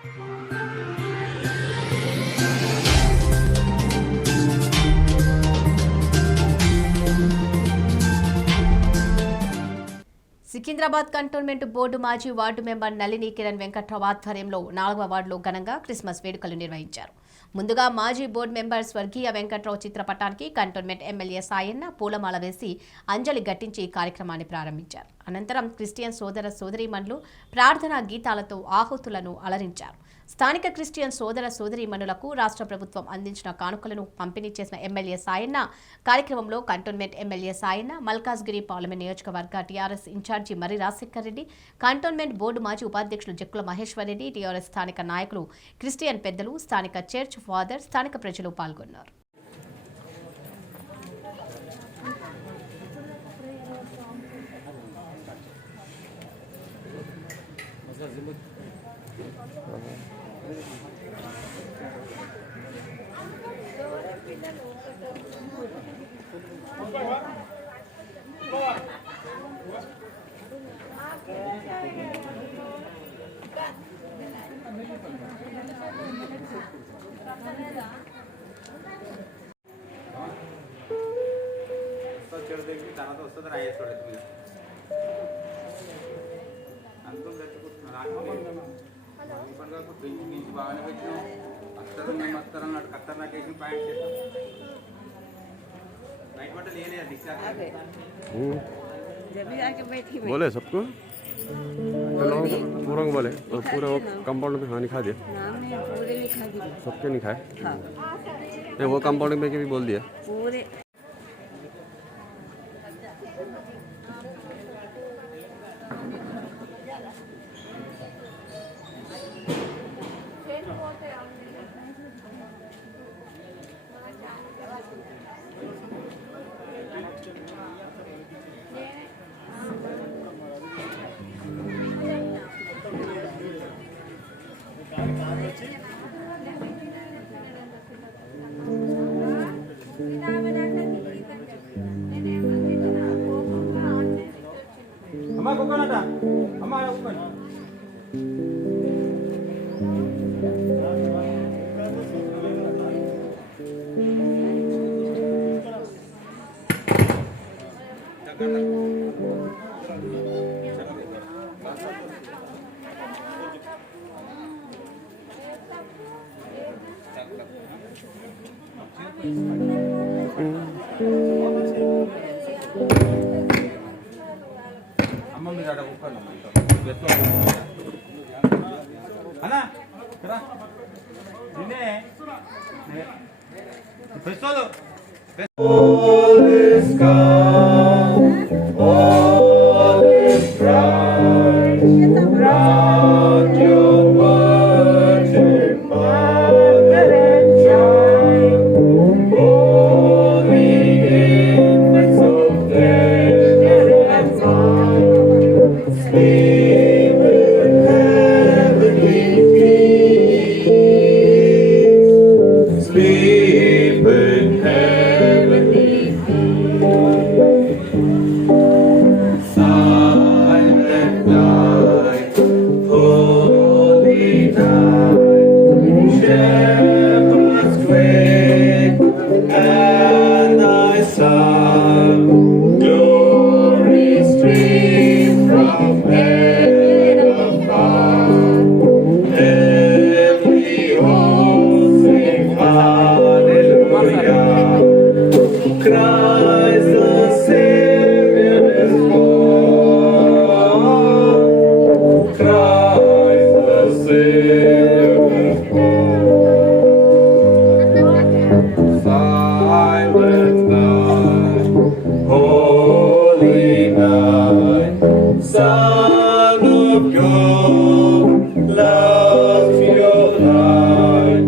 Secunderabad cantonment board మాజీ ward member Nalini Kiran Venkatrao ఆధ్వర్యంలో 4వ వార్డులో ఘనంగా క్రిస్మస్ వేడుకలు నిర్వహించారు. ముందుగా మాజీ బోర్డు మెంబర్ స్వర్గీయ వెంకట్రావు చిత్రపటానికి కంటోన్మెంట్ ఎమ్మెల్యే సాయన్న పూలమాల వేసి అంజలి ఘటించి కార్యక్రమాన్ని ప్రారంభించారు. అనంతరం క్రిస్టియన్ సోదర సోదరీమణులు ప్రార్థనా గీతాలతో ఆహుతులను అలరించారు. స్థానిక క్రిస్టియన్ సోదర సోదరీమణులకు రాష్ట్ర ప్రభుత్వం అందించిన కానుకలను పంపిణీ చేసిన ఎమ్మెల్యే సాయన్న కార్యక్రమంలో cantonment MLA Sayanna, Malkajgiri parliament నియోజకవర్గ టీఆర్ఎస్ ఇన్ఛార్జి మరి రాజశేఖర్ రెడ్డి, కంటోన్మెంట్ బోర్డు మాజీ ఉపాధ్యక్షులు జక్కుల మహేశ్వర్ రెడ్డి, టీఆర్ఎస్ స్థానిక నాయకులు, క్రిస్టియన్ పెద్దలు, స్థానిక చర్చ్ ఫాదర్, స్థానిక ప్రజలు పాల్గొన్నారు. बोले सबको पूरा बोले और पूरा कंपाउंड में हाँ लिखा दिया, सबके नहीं खाए नहीं, वो कंपाउंड में के भी बोल दिया पूरे। अम्मा कोकोनट अम्मा ऊपर अम्मा मेरा ऊपर अना करा निन्ने बेसोलो all is calm, all is bright, round your virgin mother and child, holy infants of pleasure and fun, sleep with heavenly peace, sleep in heavenly peace. Silent night, holy night, shepherds quake, and thy son, glory streams from heaven above. Every host sing hallelujah. Christ the Savior is born. Christ the Savior is born. Silent night, holy night, Son of God, love your light,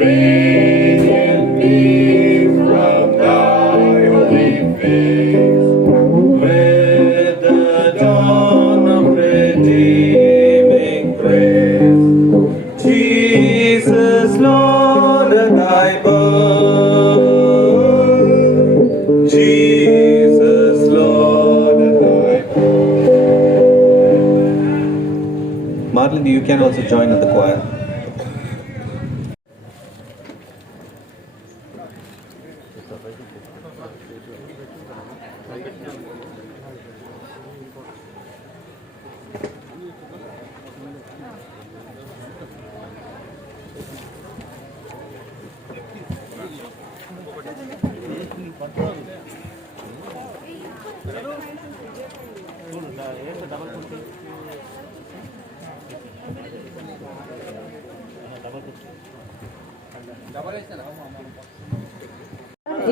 radiant beam from thy holy face, with the dawn of redeeming grace. Jesus, Lord, at thy birth, Jesus, Lord, at thy birth. Marlin, you can also join in the choir.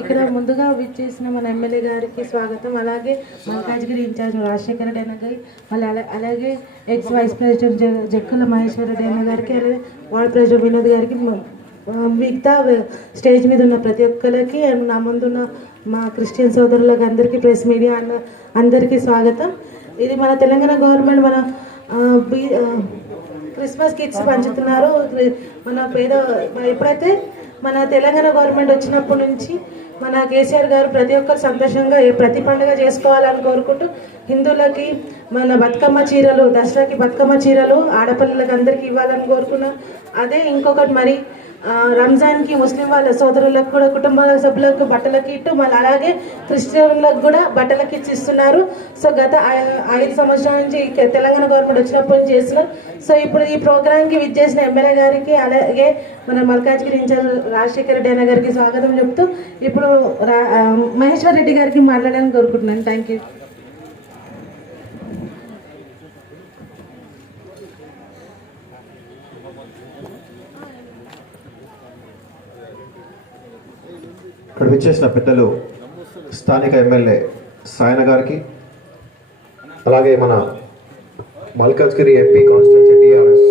ఇక్కడ ముందుగా విచ్చేసిన మన MLA గారికి స్వాగతం. అలాగే Malkajgiri incharge Rajasekhara Reddy అన్న గారికి, అలాగే ex vice president Jakkula Maheshwara Reddy అన్న గారికి, అలాగే వార్డ్ ప్రెసిడెంట్ వినోద్ గారికి, మిగతా స్టేజ్ మీద ఉన్న ప్రతి ఒక్కరికి అండ్ నా ముందున్న మా క్రిస్టియన్ సోదరులకు అందరికీ, ప్రెస్ మీడియా అందరికీ స్వాగతం. ఇది మన తెలంగాణ గవర్నమెంట్ మన క్రిస్మస్ కిట్స్ పంచుతున్నారు. మన ఎప్పుడైతే మన తెలంగాణ గవర్నమెంట్ వచ్చినప్పటి నుంచి మన కేసీఆర్ గారు ప్రతి ఒక్కరు సంతోషంగా ప్రతి పండుగ చేసుకోవాలని కోరుకుంటూ హిందువులకి మన బతుకమ్మ చీరలు, దసరాకి బతుకమ్మ చీరలు ఆడపిల్లలకి అందరికీ ఇవ్వాలని కోరుకున్నాం. అదే ఇంకొకటి మరి రంజాన్కి ముస్లిం వాళ్ళ సోదరులకు కూడా కుటుంబ సభ్యులకు బట్టల కిట్టు, మళ్ళీ అలాగే క్రిస్టియన్లకు కూడా బట్టల కిట్స్ ఇస్తున్నారు. సో గత 5 సంవత్సరాల నుంచి తెలంగాణ గవర్నమెంట్ వచ్చినప్పటి నుంచి చేస్తున్నారు. సో ఇప్పుడు ఈ ప్రోగ్రామ్కి విచ్చేసిన ఎమ్మెల్యే గారికి, అలాగే మన మల్కాజ్గిరి ఇన్ఛార్జ్ రాజశేఖర రెడ్డి అన్న గారికి స్వాగతం చెప్తూ ఇప్పుడు మహేశ్వర్ రెడ్డి గారికి మాట్లాడాలని కోరుకుంటున్నాను. Thank you. ఇక్కడ విచ్చేసిన పెద్దలు స్థానిక ఎమ్మెల్యే సాయన గారికి, అలాగే మన Malkajgiri MP constituency TRS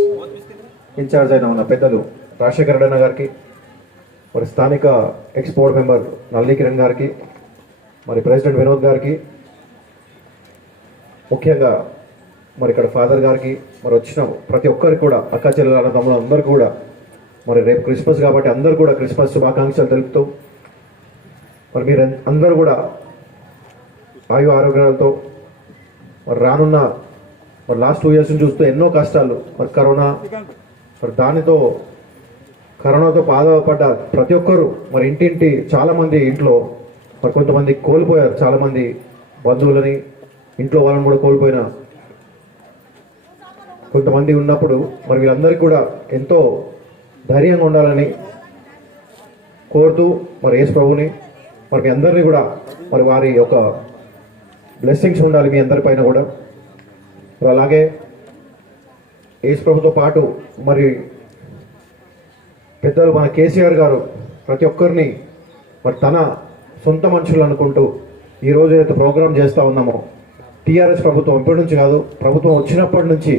incharge అయిన మన పెద్దలు రాజశేఖర రెడ్డి గారికి, మరి స్థానిక ex board member Nalini Kiran గారికి, మరి ప్రెసిడెంట్ వినోద్ గారికి, ముఖ్యంగా మరి ఇక్కడ ఫాదర్ గారికి, మరి వచ్చిన ప్రతి ఒక్కరికి కూడా, అక్క చెల్లెల తమ్ముడు అందరూ కూడా, మరి రేపు క్రిస్మస్ కాబట్టి అందరూ కూడా క్రిస్మస్ శుభాకాంక్షలు తెలుపుతూ, మరి మీరు అందరూ కూడా ఆయు ఆరోగ్యాలతో మరి రానున్న మరి లాస్ట్ 2 years చూస్తూ ఎన్నో కష్టాలు, మరి కరోనాతో బాధపడ్డ ప్రతి ఒక్కరు, మరి ఇంటింటి చాలామంది ఇంట్లో మరి కొంతమంది కోల్పోయారు, చాలామంది బంధువులని, ఇంట్లో వాళ్ళని కూడా కోల్పోయిన కొంతమంది ఉన్నప్పుడు మరి వీళ్ళందరికీ కూడా ఎంతో ధైర్యంగా ఉండాలని కోరుతూ, మరి యేసు ప్రభుని మరి మీ అందరినీ కూడా మరి వారి యొక్క బ్లెస్సింగ్స్ ఉండాలి మీ అందరిపైన కూడా. మరి అలాగే యేసు ప్రభుతో పాటు మరి పెద్దలు మన కేసీఆర్ గారు ప్రతి ఒక్కరిని మరి తన సొంత మనుషులు అనుకుంటూ ఈరోజు ఏదైతే ప్రోగ్రాం చేస్తూ ఉన్నామో, టీఆర్ఎస్ ప్రభుత్వం ఇప్పటి నుంచి కాదు, ప్రభుత్వం వచ్చినప్పటి నుంచి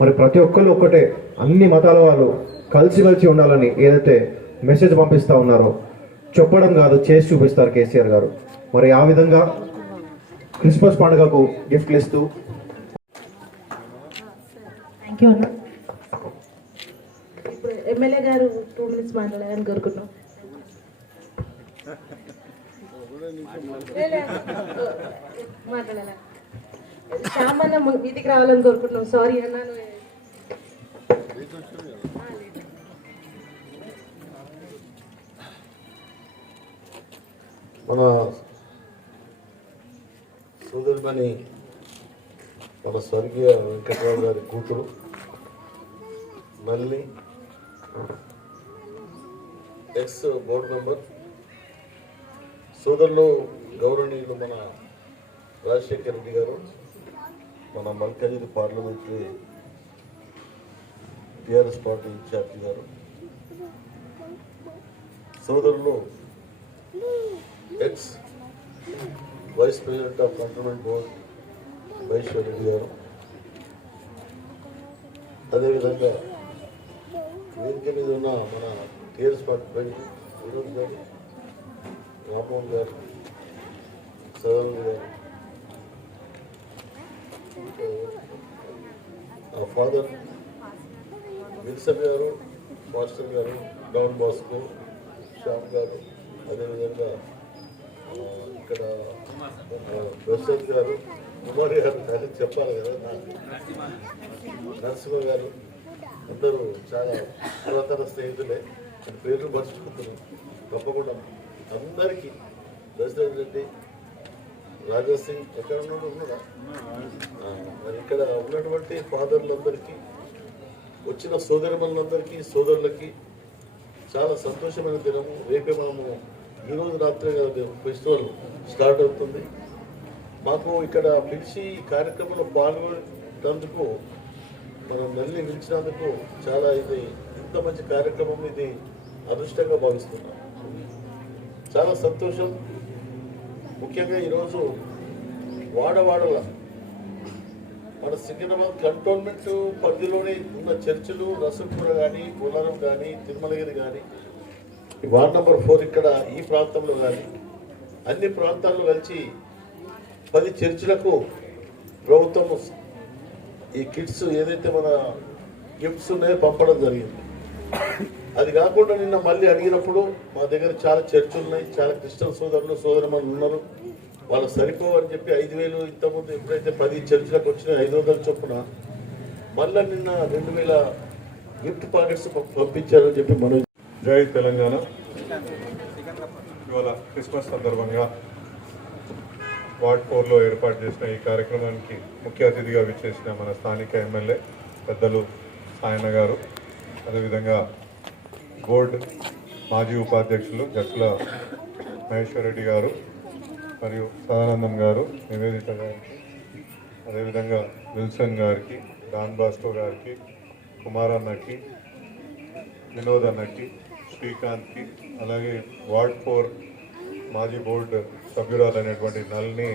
మరి ప్రతి ఒక్కరు ఒక్కటే, అన్ని మతాల వాళ్ళు కలిసిమెలిసి ఉండాలని ఏదైతే మెసేజ్ పంపిస్తూ ఉన్నారో, చెప్పడం కాదు చేసి చూపిస్తారు కేసీఆర్ గారు. మరి ఆ విధంగా క్రిస్మస్ పండుగకు గిఫ్ట్లు ఇస్తూ. థ్యాంక్ యూ అన్న. ఇప్పుడు ఎమ్మెల్యే గారు 2 minutes మాట్లాడాలని కోరుకుంటున్నాం. మాట్లాడాలి శ్యామన్న వీధికి రావాలని కోరుకుంటున్నాం. సారీ అన్నాను. మన సోదరిమణి మన స్వర్గీయ వెంకట్రావు గారి కూతురు నల్లి, ఎక్స్ బోర్డు మెంబర్, సోదరులు గౌరవనీయులు మన రాజశేఖర రెడ్డి గారు, మన Malkajgiri parliamentary TRS party incharge గారు, సోదరులు ex vice president of cantonment board Maheshwar Reddy గారు, అదేవిధంగా వేదిక మీద ఉన్న మన టీఆర్ఎస్ పార్టీ ప్రెసిడెంట్ వినోద్ గారు, రామ్మోహన్ గారు, సదానంద గారు, ఫాదర్ విల్సన్ గారు, మాస్టర్ గారు, డౌన్ బాస్కో, శ్యామ్ గారు, అదేవిధంగా ఇక్కడ ప్రసాద్ గారు, కుమారి గారు, కానీ చెప్పాలి కదా, నరసింహ గారు, అందరూ చాలా పురాతన స్నేహితులే, పేర్లు మర్చిపోతున్నాం. తప్పకుండా అందరికీ దశరథ్ రెడ్డి, రాజా సింగ్ ఎక్కడ ఉన్నాడా, మరి ఇక్కడ ఉన్నటువంటి ఫాదర్లందరికీ, వచ్చిన సోదరిమణులందరికీ, సోదరులకి చాలా సంతోషమైన దినము. రేపే మనము ఈరోజు రాత్రే కదా ఫెస్టివల్ స్టార్ట్ అవుతుంది. మాకు ఇక్కడ పిలిచి ఈ కార్యక్రమంలో పాల్గొనేందుకు మనం నల్లి పిలిచినందుకు చాలా ఇది ఇంత మంచి కార్యక్రమం ఇది అదృష్టంగా భావిస్తున్నాను. చాలా సంతోషం. ముఖ్యంగా ఈరోజు వాడవాడల మన సికింద్రాబాద్ కంటోన్మెంట్ పరిధిలోనే ఉన్న చర్చిలు రసంపుర కానీ, పోలవరం కానీ, తిరుమలగిరి కానీ, వార్డ్ నెంబర్ 4 ఇక్కడ ఈ ప్రాంతంలో కానీ అన్ని ప్రాంతాల్లో కలిసి 10 చర్చిలకు ప్రభుత్వం ఈ కిట్స్ ఏదైతే మన గిఫ్ట్స్ ఉన్నాయో పంపడం జరిగింది. అది కాకుండా నిన్న మళ్ళీ అడిగినప్పుడు మా దగ్గర చాలా చర్చిలు ఉన్నాయి, చాలా క్రిస్టియన్ సోదరులు సోదరులు ఉన్నారు, వాళ్ళకి సరిపోవని చెప్పి 5,000 ఇంతకుముందు ఎప్పుడైతే 10 చర్చిలకు వచ్చిన 500 చొప్పున మళ్ళీ నిన్న 2,000 గిఫ్ట్ పాకెట్స్ పంపించారని చెప్పి మనం. జై తెలంగాణ. ఇవాళ క్రిస్మస్ సందర్భంగా వార్డ్ 4లో ఏర్పాటు చేసిన ఈ కార్యక్రమానికి ముఖ్య అతిథిగా విచ్చేసిన మన స్థానిక ఎమ్మెల్యే పెద్దలు సాయన్న గారు, అదేవిధంగా బోర్డు మాజీ ఉపాధ్యక్షులు జట్ల మహేశ్వర్ రెడ్డి గారు మరియు సదానందం గారు, నివేదిత గారికి, అదేవిధంగా విల్సన్ గారికి, డాన్ బాస్కో గారికి, కుమార్ అన్నకి, వినోద్ అన్నకి, శ్రీకాంత్కి, అలాగే వార్డ్ 4 మాజీ బోర్డు సభ్యురాలైనటువంటి నల్ని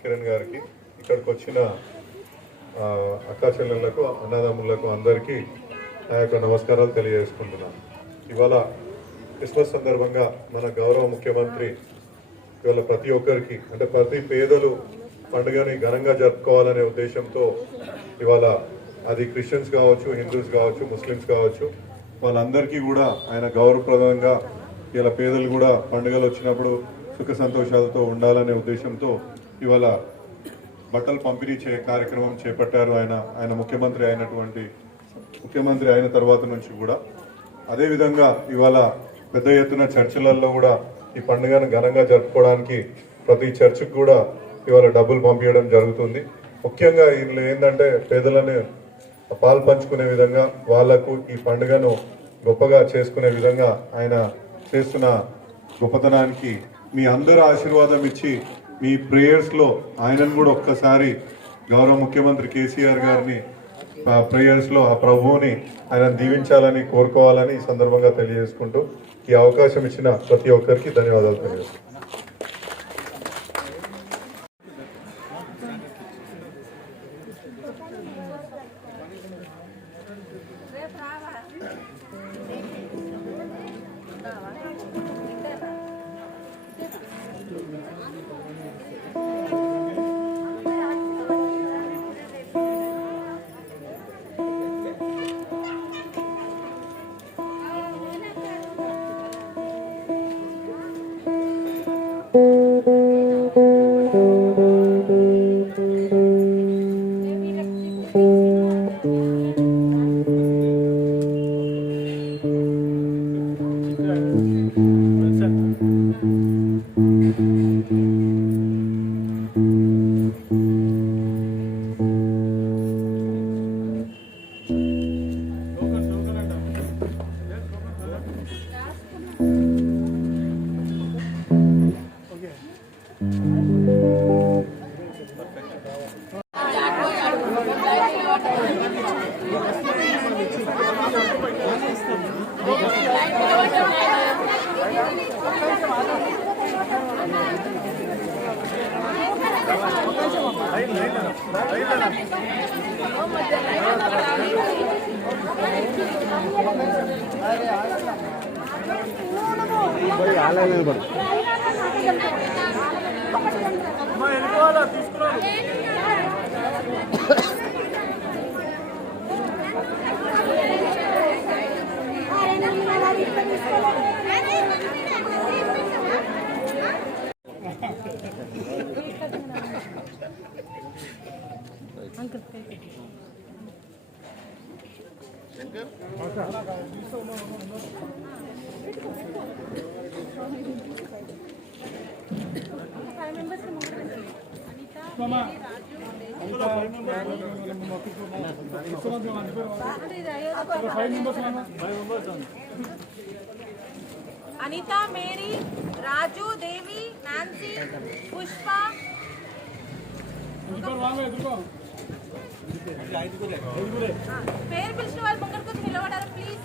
కిరణ్ గారికి, ఇక్కడికి వచ్చిన అక్కా చెల్లెళ్లకు, అన్నదమ్ములకు అందరికీ నా యొక్క నమస్కారాలు తెలియజేసుకుంటున్నాను. ఇవాళ క్రిస్మస్ సందర్భంగా మన గౌరవ ముఖ్యమంత్రి ఇవాళ ప్రతి ఒక్కరికి, అంటే ప్రతి పేదలు పండుగని ఘనంగా జరుపుకోవాలనే ఉద్దేశంతో ఇవాళ అది క్రిస్టియన్స్ కావచ్చు, హిందూస్ కావచ్చు, ముస్లిమ్స్ కావచ్చు, వాళ్ళందరికీ కూడా ఆయన గౌరవప్రదంగా ఇలా పేదలు కూడా పండుగలు వచ్చినప్పుడు సుఖ సంతోషాలతో ఉండాలనే ఉద్దేశంతో ఇవాళ బట్టలు పంపిణీ కార్యక్రమం చేపట్టారు ఆయన ముఖ్యమంత్రి అయిన తర్వాత నుంచి కూడా. అదేవిధంగా ఇవాళ పెద్ద ఎత్తున చర్చిలలో కూడా ఈ పండుగను ఘనంగా జరుపుకోవడానికి ప్రతి చర్చికి కూడా ఇవాళ డబ్బులు పంపించడం జరుగుతుంది. ముఖ్యంగా ఇందులో ఏంటంటే పేదలను పాలు పంచుకునే విధంగా, వాళ్లకు ఈ పండుగను గొప్పగా చేసుకునే విధంగా ఆయన చేస్తున్న గొప్పతనానికి మీ అందరూ ఆశీర్వాదం ఇచ్చి మీ ప్రేయర్స్లో ఆయనను కూడా ఒక్కసారి గౌరవ ముఖ్యమంత్రి కేసీఆర్ గారిని ప్రేయర్స్లో ఆ ప్రభువుని ఆయన దీవించాలని కోరుకోవాలని ఈ సందర్భంగా తెలియజేసుకుంటూ ఈ అవకాశం ఇచ్చిన ప్రతి ఒక్కరికి ధన్యవాదాలు తెలియజేస్తున్నాను. अनीता, मेरी, राजू, देवी, नांसी, पुष्पा, పేరు పిలిచిన వాళ్ళు ముంగడికి వచ్చి నిలబడారు ప్లీజ్.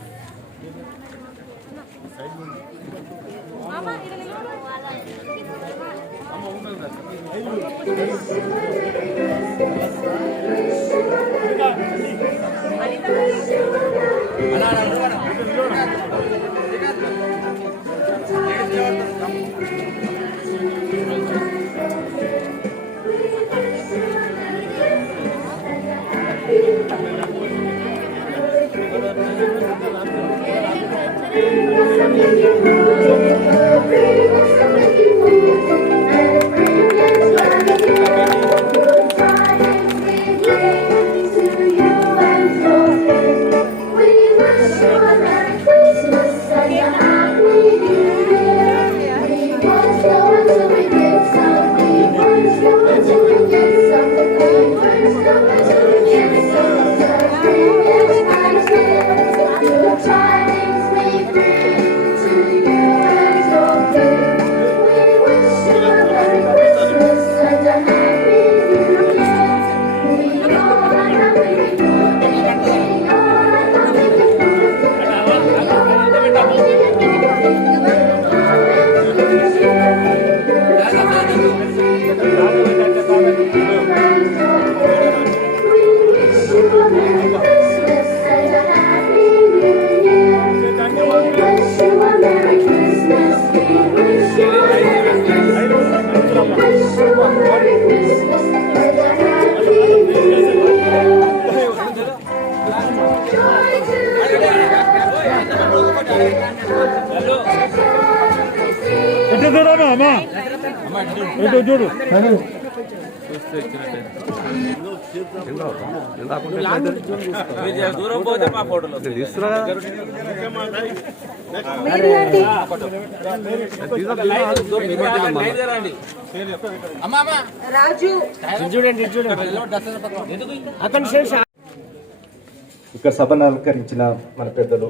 ఇక్కడ సభను అలంకరించిన మన పెద్దలు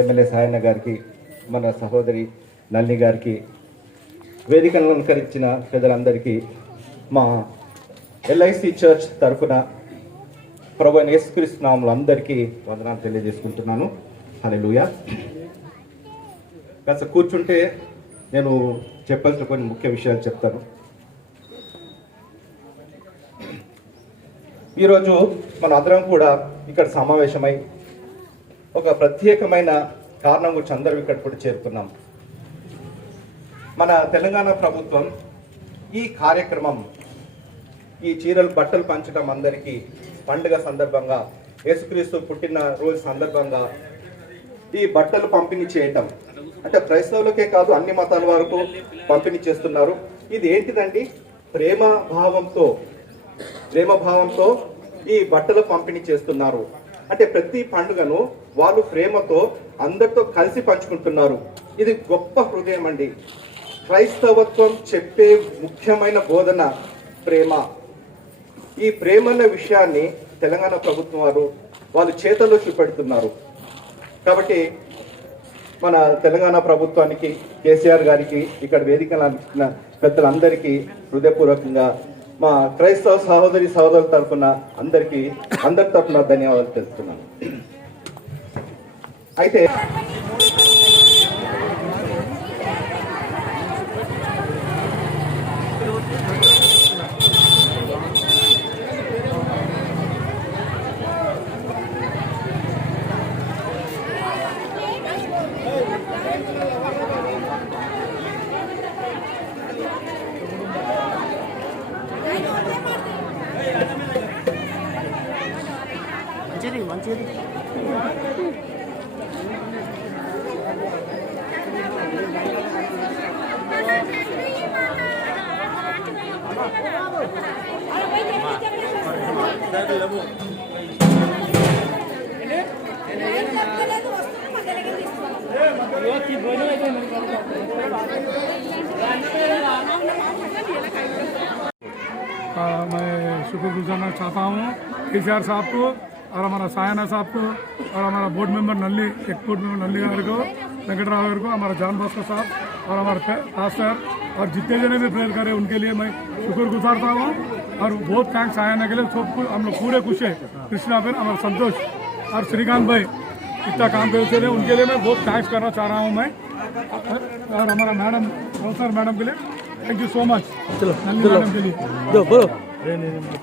ఎమ్మెల్యే సాయన్న గారికి, మన సహోదరి నల్లి గారికి, వేదికను అలంకరించిన పెద్దలందరికీ మా ఎల్ఐసి చర్చ్ తరఫున ప్రభువైన యేసుక్రీస్తు నామములో అందరికీ వందనాలు తెలియజేసుకుంటున్నాను. హల్లెలూయా. కాస్త కూర్చుంటే నేను చెప్పాల్సిన కొన్ని ముఖ్య విషయాలు చెప్తాను. ఈరోజు మన అందరం కూడా ఇక్కడ సమావేశమై ఒక ప్రత్యేకమైన కారణం గురించి అందరూ ఇక్కడ కూడా చేరుకున్నాం. మన తెలంగాణ ప్రభుత్వం ఈ కార్యక్రమం, ఈ చీరలు బట్టలు పంచడం అందరికీ పండుగ సందర్భంగా, యేసుక్రీస్తు పుట్టిన రోజు సందర్భంగా ఈ బట్టలు పంపిణీ చేయటం అంటే క్రైస్తవులకే కాదు అన్ని మతాల వరకు పంపిణీ చేస్తున్నారు. ఇది ఏంటిదండి? ప్రేమ భావంతో ఈ బట్టలు పంపిణీ చేస్తున్నారు. అంటే ప్రతి పండుగను వాళ్ళు ప్రేమతో అందరితో కలిసి పంచుకుంటున్నారు. ఇది గొప్ప హృదయం అండి. క్రైస్తవత్వం చెప్పే ముఖ్యమైన బోధన ప్రేమ. ఈ ప్రేమ అనే విషయాన్ని తెలంగాణ ప్రభుత్వం వాళ్ళు చేతల్లో చూపెడుతున్నారు. కాబట్టి మన తెలంగాణ ప్రభుత్వానికి, కేసీఆర్ గారికి, ఇక్కడ వేదికలు అందించిన పెద్దలందరికీ హృదయపూర్వకంగా మా క్రైస్తవ సహోదరుల తరఫున అందరి తరఫున ధన్యవాదాలు తెలుపుతున్నాను. అయితే मैं शुक्र गुजारना चाहता हूँ केसीआर साहब को और हमारा सायना साहब को और हमारा बोर्ड मेंबर नल्ली गार को, वेंकटराव गार को, हमारा जान भास्कर साहब और हमारे पास्टर और जितने जने भी प्रेयर करे उनके लिए मैं शुक्र गुजारता हूँ और बहुत थैंक्स सायना के लिए। सब हम लोग पूरे खुश है। कृष्णा बहन, हमारा संतोष और श्रीकांत भाई इतना काम करते रहे, उनके लिए मैं बहुत थैंक्स करना चाह रहा हूँ मैं। और हमारा मैडम प्रोफेसर मैडम के लिए thank you so much Nalini madam के लिए